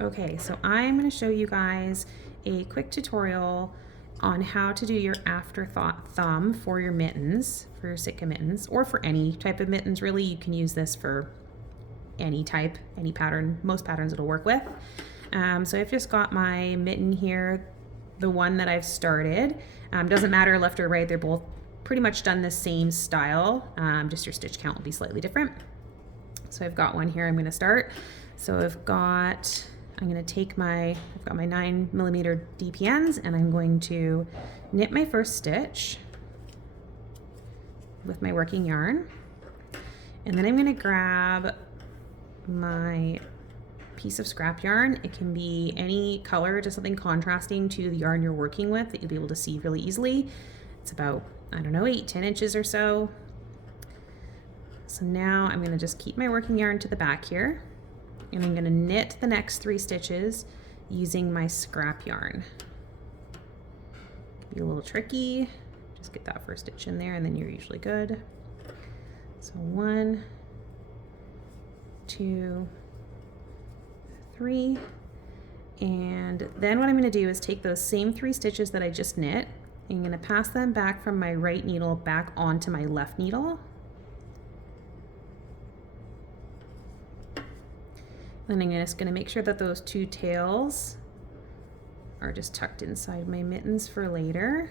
Okay, so I'm going to show you guys a quick tutorial on how to do your afterthought thumb for your mittens, for your Sitka mittens, or for any type of mittens really. You can use this for any type, any pattern, most patterns it'll work with. So I've just got my mitten here, the one that I've started. Doesn't matter left or right, they're both pretty much done the same style, just your stitch count will be slightly different. So I've got one here I'm going to start. So I'm going to take I've got my 9mm DPNs, and I'm going to knit my first stitch with my working yarn. And then I'm going to grab my piece of scrap yarn. It can be any color, just something contrasting to the yarn you're working with that you'll be able to see really easily. It's about, I don't know, 8-10 inches or so. So now I'm going to just keep my working yarn to the back here, and I'm going to knit the next 3 stitches using my scrap yarn. Be a little tricky. Just get that first stitch in there and then you're usually good. So 1, 2, 3, and then what I'm going to do is take those same 3 stitches that I just knit, and I'm going to pass them back from my right needle back onto my left needle. Then I'm just going to make sure that those 2 tails are just tucked inside my mittens for later.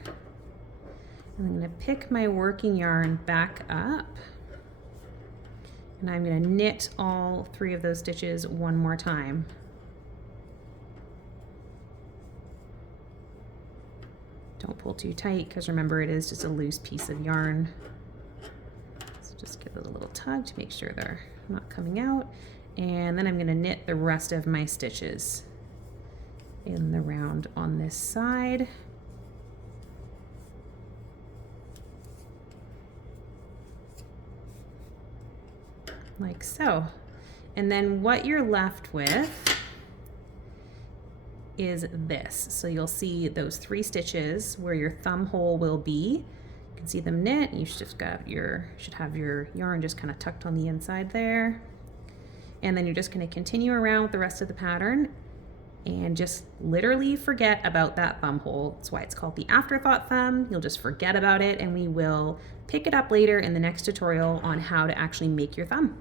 And I'm going to pick my working yarn back up, and I'm going to knit all 3 of those stitches one more time. Don't pull too tight, because remember, it is just a loose piece of yarn. So just give it a little tug to make sure they're not coming out. And then I'm going to knit the rest of my stitches in the round on this side. Like so. And then what you're left with is this. So you'll see those 3 stitches where your thumb hole will be. You can see them knit. You should have your yarn just kind of tucked on the inside there. And then you're just going to continue around with the rest of the pattern and just literally forget about that thumb hole. That's why it's called the afterthought thumb. You'll just forget about it, and we will pick it up later in the next tutorial on how to actually make your thumb.